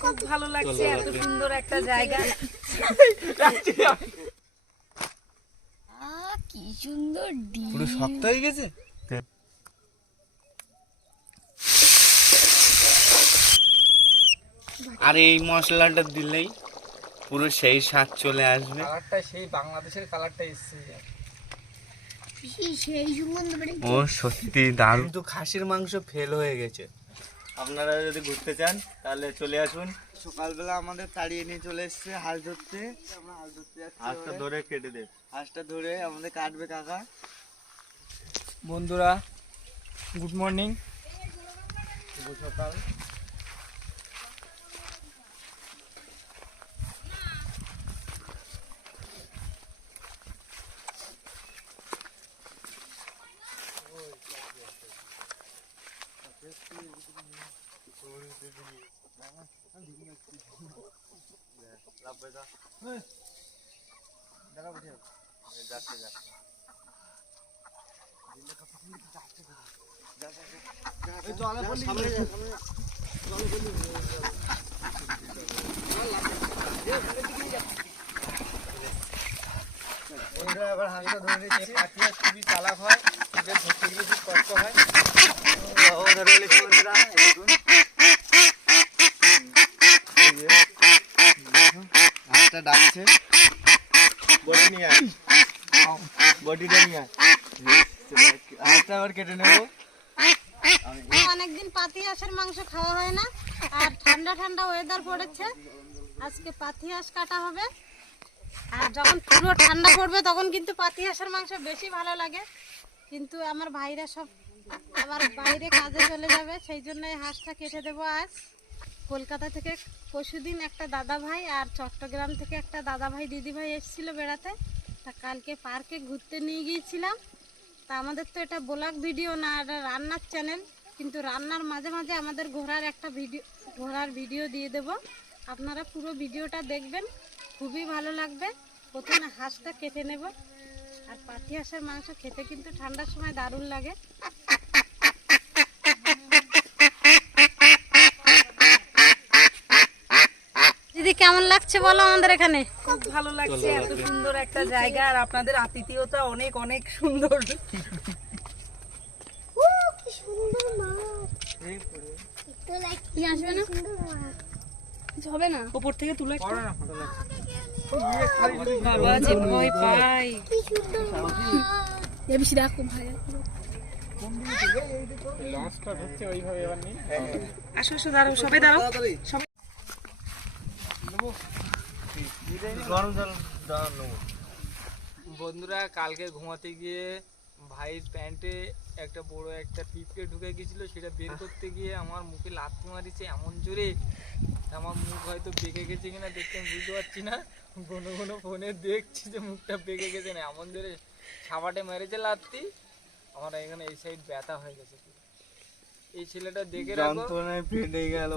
খুব ভালো লাগছে, এত সুন্দর একটা জায়গা। কি সুন্দর ডিম, পুরো শক্ত হয়ে গেছে। আর এই মশলাটা দিলেই পুরো সেই স্বাদ চলে আসবে। কালারটা সেই বাংলাদেশের কালারটা এসছে। ও সত্যি দারুণ। কিন্তু খাসির মাংস ফেল হয়ে গেছে। আপনারা যদি ঘুরতে চান তাহলে চলে আসুন। সকালবেলা আমাদের তাড়িয়ে নিয়ে চলে এসছে হাঁস ধরতে। আমরা হাঁস ধরতে যাচ্ছি। হাঁসটা ধরে কেটে দে। হাঁসটা ধরে আমাদের কাটবে কাকা। বন্ধুরা গুড মর্নিং, শুভ সকাল। এবার হাঁসটা ধরে নিচ্ছি। পাখিরা খুবই চালাক হয়, ওদের ধরতে গেলে খুব কষ্ট হয়। হাঁসটা ডাকছে, বডি নিয়ে আয়, বডিটা নিয়ে আয়। হাঁসটা আবার কেটে নেবো। অনেকদিন পাতি হাঁসের মাংস খাওয়া হয় না, আর ঠান্ডা ঠান্ডা ওয়েদার পড়েছে, আজকে পাতি হাঁস কাটা হবে। আর যখন পুরো ঠান্ডা পড়বে তখন কিন্তু পাতি হাঁসের মাংস বেশি ভালো লাগে, কিন্তু আমার ভাইরা সব আবার বাইরে কাজে চলে যাবে, সেই জন্য এই হাঁসটা কেটে দেবো আজ। কলকাতা থেকে পরশুদিন একটা দাদা ভাই আর চট্টগ্রাম থেকে একটা দাদা ভাই দিদি ভাই এসেছিলো বেড়াতে, তা কালকে পার্কে ঘুরতে নিয়ে গিয়েছিলাম। তা আমাদের তো এটা ব্লগ ভিডিও না, এটা রান্নার চ্যানেল, কিন্তু রান্নার মাঝে মাঝে আমাদের ঘোরার ভিডিও দিয়ে দেব। আপনারা পুরো ভিডিওটা দেখবেন, খুবই ভালো লাগবে। প্রথমে হাঁসটা কেটে নেব। আর পাতি হাঁসের মাংস খেতে কিন্তু ঠান্ডার সময় দারুণ লাগে। দিদি কেমন লাগছে বলো আমাদের এখানে? খুব ভালো লাগছে, এত সুন্দর একটা জায়গা, আর আপনাদের আতিথেয়তা অনেক অনেক সুন্দর। হবে না, উপর থেকে তুলে বাবা যে ভয় পাই। বেশি রাখো ভাই, লঞ্চটা ঢুকছে ওইভাবে। এবার নি আসো আসো, দাঁড়াও সবাই, দাঁড়াও সবাই। বন্ধুরা কালকে ঘুমাতে গিয়ে ভাইয়ের প্যান্টে একটা বড় একটা পিঁপড়ে ঢুকে গেছিল, সেটা বের করতে গিয়ে আমার মুখে লাথি মারিছে এমন জোরে, আমার মুখ হয়তো বেঁকে গেছে কিনা দেখতে আমি বুঝতে পারছি না। কোনো কোনো ফোনে দেখছি যে মুখটা বেঁকে গেছে না, এমন জোরে সাবাটে মেরেছে লাথি, আমার এখানে এই সাইড ব্যথা হয়ে গেছে। এই ছেলেটা দেখে যন্ত্রণায় ফেটে গেল।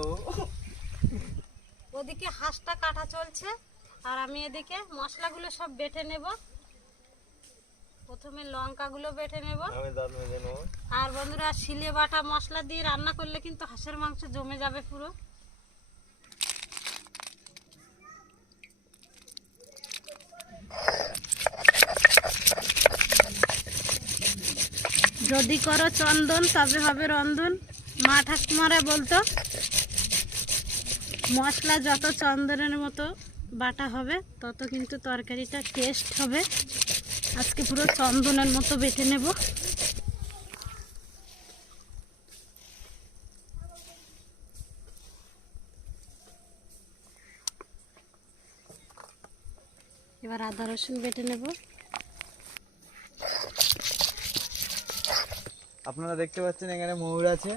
ওদিকে হাঁসটা কাটা চলছে, আর আমি এদিকে মশলাগুলো সব বেটে নেব। প্রথমে লঙ্কাগুলো বেটে নেব। আর বন্ধুরা শিলে বাটা মশলা দিয়ে রান্না করলে কিন্তু হাঁসের মাংস জমে যাবে পুরো। যদি করো চন্দন তবে হবে রন্ধন, মা ঠাকুমারা বলতো। মশলা যত চন্দনের মতো বাটা হবে তত কিন্তু তরকারিটা টেস্ট হবে। আজকে পুরো চন্দনের মতো বেটে নেব। এবার আদা রসুন বেটে নেব। আপনারা দেখতে পাচ্ছেন এখানে ময়ূর আছে।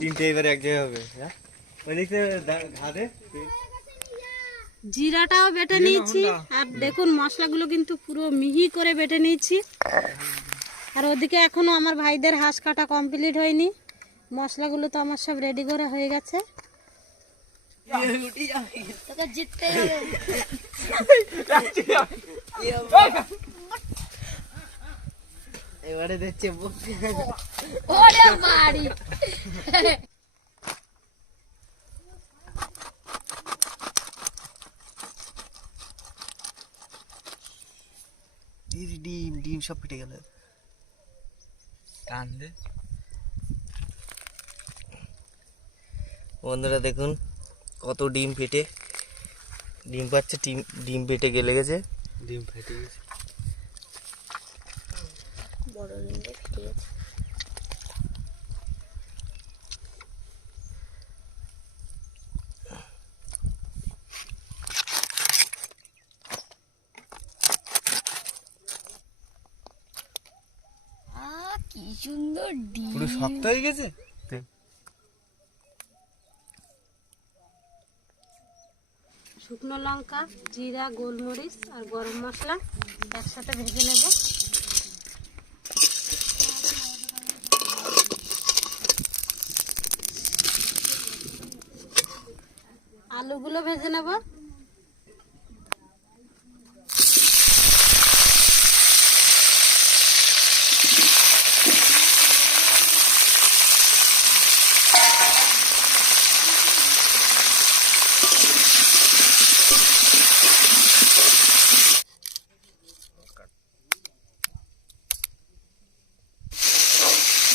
তিনটে এবার এক জায়গায় হবে। জিরাটাও বেটে নিয়েছি, আর দেখুন মশলাগুলো কিন্তু পুরো মিহি করে বেটে নিয়েছি। আর ওদিকে এখনো আমার ভাইদের হাঁস কাটা কমপ্লিট হয়নি, মশলাগুলো তো আমার সব রেডি করা হয়ে গেছে। জিততে এবারে দেখছে ওরে মারি ডিম ডিম সব ফেটে গেল। কান্দে বন্ধুরা দেখুন কত ডিম ফেটে ডিম পাচ্ছে, ডিম ফেটে গেলে গেছে, ডিম ফেটে গেছে। বড় ডিম ফেটে গেছে। কি সুন্দর ডিম, পুরো শক্ত হয়ে গেছে। শুকনো লঙ্কা, জিরা, গোলমরিচ আর গরম মশলা একসাথে ভেজে নেব। আলুগুলো ভেজে নেব।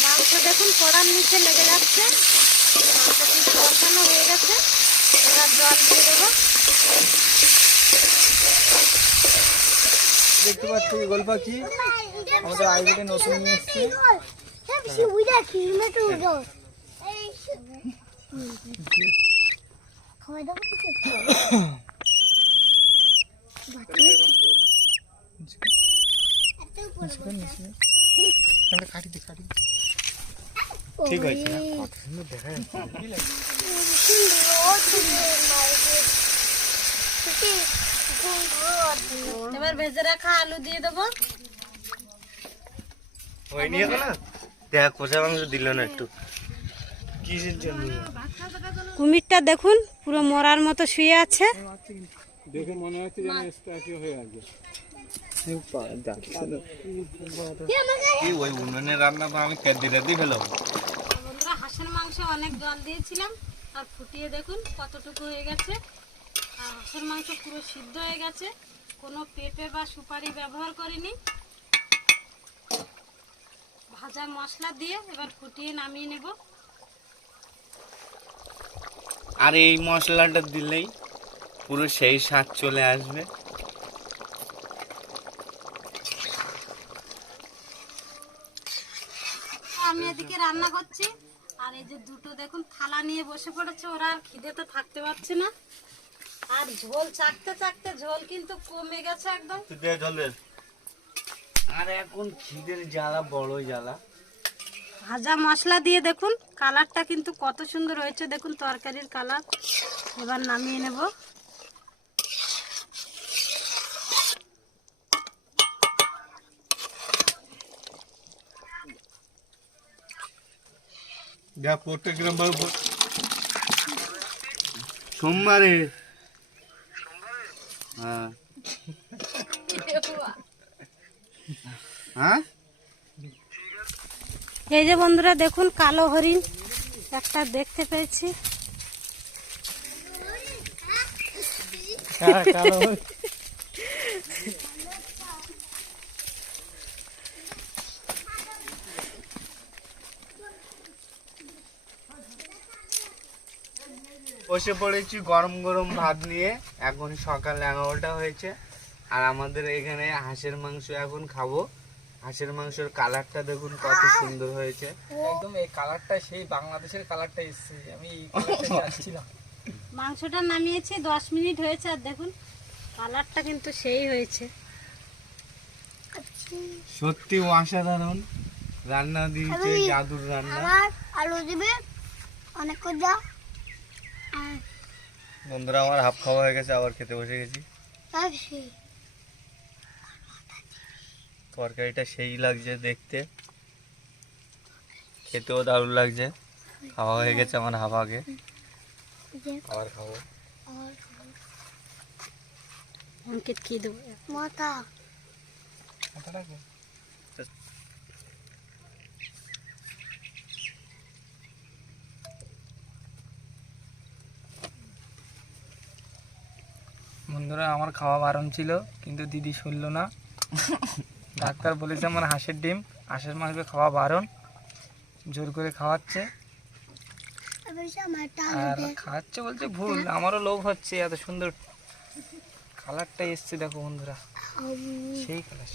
মাংস দেখুন কড়ার নিচে লেগে যাচ্ছে, মাংস কিন্তু কষানো হয়ে গেছে। এবার জল দিয়ে দেবো। দেখতে পাচ্ছি গোল পাখি আমাদের আইডিতে নতুন নিয়ে এসছে। ঠিক হয়েছে না? কত সুন্দর দেখা যাচ্ছে। এবার ভেজে রাখা আলু দিয়ে দেবো। হয়নি এখন না? দেখ কষা মাংস দিল না একটু, কিসের জন্য? কুমিরটা দেখুন পুরো মরার মতো শুয়ে আছে। দেখে মনে হচ্ছে যেন স্ট্যাচু হয়ে আছে। কি ওই উনুনে রান্না তো আমি কেটে ফেলাম। বন্ধুরা হাঁসের মাংসে অনেক জল দিয়েছিলাম, আর ফুটিয়ে দেখুন কতটুকু হয়ে গেছে। আর হাঁসের মাংস পুরো সিদ্ধ হয়ে গেছে, কোনো পেঁপে বা সুপারি ব্যবহার করিনি। ভাজা মশলা দিয়ে এবার ফুটিয়ে নামিয়ে নেব। আর এই মশলাটা দিলেই পুরো সেই স্বাদ চলে আসবে। আমি এদিকে রান্না করছি, আর এই যে দুটো দেখুন থালা নিয়ে বসে পড়েছে, ওরা আর খিদে তো থাকতে পারছে না। আর ঝোল চাকতে চাকতে ঝোল কিন্তু কমে গেছে একদম। আর এখন খিদের জ্বালা বড় জ্বালা। ভাজা মশলা দিয়ে দেখুন কালারটা কিন্তু কত সুন্দর হয়েছে, দেখুন তরকারির কালার। এবার নামিয়ে নেব। যা প্রত্যেক গ্রাম সোমবারে, হ্যাঁ হ্যাঁ। এই যে বন্ধুরা দেখুন কালো হরিণ একটা দেখতে পেয়েছি। বসে পড়েছি গরম গরম ভাত নিয়ে। এখন সকাল 11টা হয়েছে, আর আমাদের এখানে হাঁসের মাংস এখন খাবো। হাঁসের মাংসের কালারটা দেখুন কত সুন্দর হয়েছে। একদম এই কালারটা সেই বাংলাদেশের কালারটা এসছে, আমি এই কালারটা চাচ্ছিলাম। মাংসটা নামিয়েছি 10 মিনিট হয়েছে, আর দেখুন কালারটা কিন্তু সেই হয়েছে। সত্যি অসাধারণ রান্না দিয়েছে, জাদুর রান্না। আলু দিবে অনেক করে। বন্ধুরা আমার হাফ খাওয়া হয়ে গেছে, আবার খেতে বসে গেছি। তরকারিটা সেই লাগছে দেখতে, খেতেও দারুণ লাগছে। খাওয়া হয়ে গেছে আমার হাফ আগে, আবার খাবো। অঙ্কিত কি দেবো? মাথা। বন্ধুরা আমার খাওয়া বারণ ছিল, কিন্তু দিদি শুনল না। ডাক্তার বলেছে আমার হাঁসের ডিম, হাঁসের মাংস খাওয়া বারণ, জোর করে খাওয়াচ্ছে। আর খাওয়াচ্ছে বলছে ভুল, আমারও লোভ হচ্ছে। এত সুন্দর কালারটা এসছে দেখো বন্ধুরা, সেই কালার।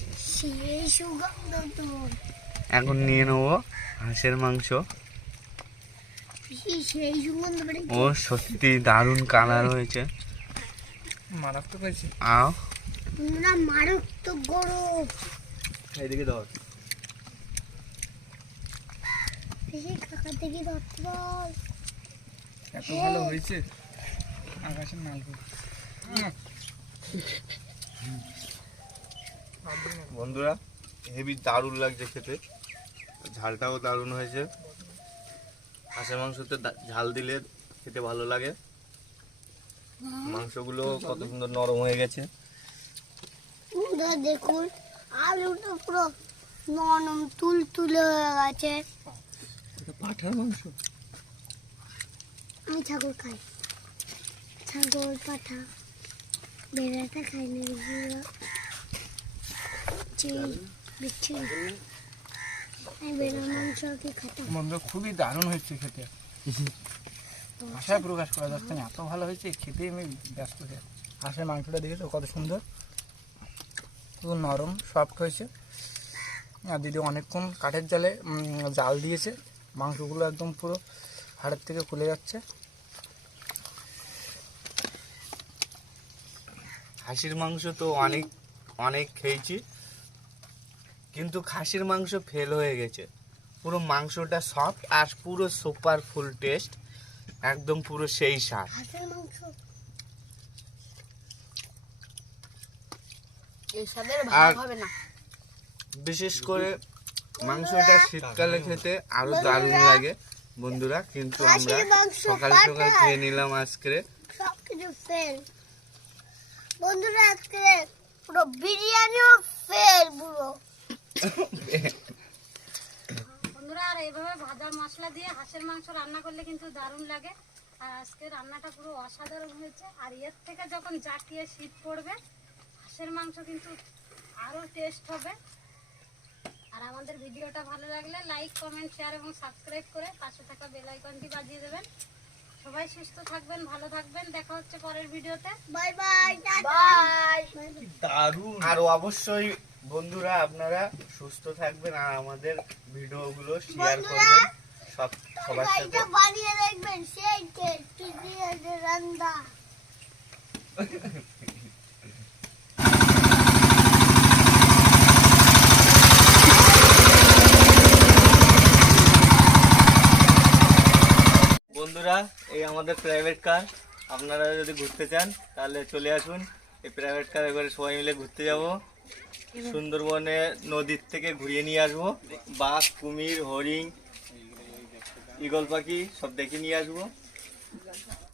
এখন নিয়ে নেবো হাঁসের মাংস। ও সত্যি দারুণ কালার হয়েছে, মারাত্মক হয়েছে। আও মারাত্মক গরম। এইদিকে ধর। এত ভালো হয়েছে, আকাশের নালকুল। বন্ধুরা হেভি দারুণ লাগছে খেতে, ঝালটাও দারুণ হয়েছে। হাঁসের মাংসতে ঝাল দিলে খেতে ভালো লাগে। মাংসগুলো কত সুন্দর নরম হয়ে গেছে। দেখুন আলুটা পুরো নরম তুলতুলে হয়ে গেছে। পাঠার মাংস। আমি ছাগল খাই, ছাগল পাঠা, বেড়াটা খাই না। আমি বেড়া মাংস কি খেতাম। বন্ধুরা খুবই দারুণ হয়েছে খেতে, ভাষায় প্রকাশ করা যাচ্ছে না, এত ভালো হয়েছে খেতে। আমি ব্যস্ত হয়ে হাঁসের মাংসটা দেখেছো কত সুন্দর, খুব নরম সফট হয়েছে। আর দিদি অনেকক্ষণ কাঠের জালে জাল দিয়েছে, মাংসগুলো একদম পুরো হাড়ের থেকে খুলে যাচ্ছে। খাসির মাংস তো অনেক অনেক খেয়েছি, কিন্তু খাসির মাংস ফেল হয়ে গেছে। পুরো মাংসটা সফট আর পুরো সুপার ফুল টেস্ট, একদম পুরো সেই স্বাদ। হাঁসের মাংস এই স্বাদের আর ভাগ হবে না। বিশেষ করে মাংসটা শীতকালে খেতে আরো দারুণ লাগে বন্ধুরা। কিন্তু আমরা সকাল সকাল খেয়ে নিলাম আজকে। সবকিছু ফেল বন্ধুরা, আজকে পুরো বিরিয়ানিও ফেল পুরো। বন্ধুরা আর এইভাবে ভাজা মশলা দিয়ে হাঁসের মাংস রান্না করলে কিন্তু দারুণ লাগে। আর আজকে রান্নাটা পুরো অসাধারণ হয়েছে। আর এর থেকে যখন জাকিয়ে শীত পড়বে, হাঁসের মাংস কিন্তু আরো টেস্ট হবে। আর আমাদের ভিডিওটা ভালো লাগলে লাইক, কমেন্ট, শেয়ার এবং সাবস্ক্রাইব করে পাশে থাকা বেল আইকনটি বাজিয়ে দেবেন। সবাই সুস্থ থাকবেন, ভালো থাকবেন। দেখা হচ্ছে পরের ভিডিওতে। Bye bye bye. দারুণ। আর অবশ্যই বন্ধুরা আপনারা সুস্থ থাকবেন আর আমাদের ভিডিওগুলো শেয়ার করবেন সবার সাথে। বানিয়ে দেখবেন সেই টেস্টি রান্না। বন্ধুরা এই আমাদের প্রাইভেট কার, আপনারা যদি ঘুরতে চান তাহলে চলে আসুন। এই প্রাইভেট কার এবারে সবাই মিলে ঘুরতে যাব। সুন্দরবনে নদীর থেকে ঘুরিয়ে নিয়ে আসবো। বাঘ, কুমির, হরিণ, ঈগল পাখি সব দেখে নিয়ে আসবো।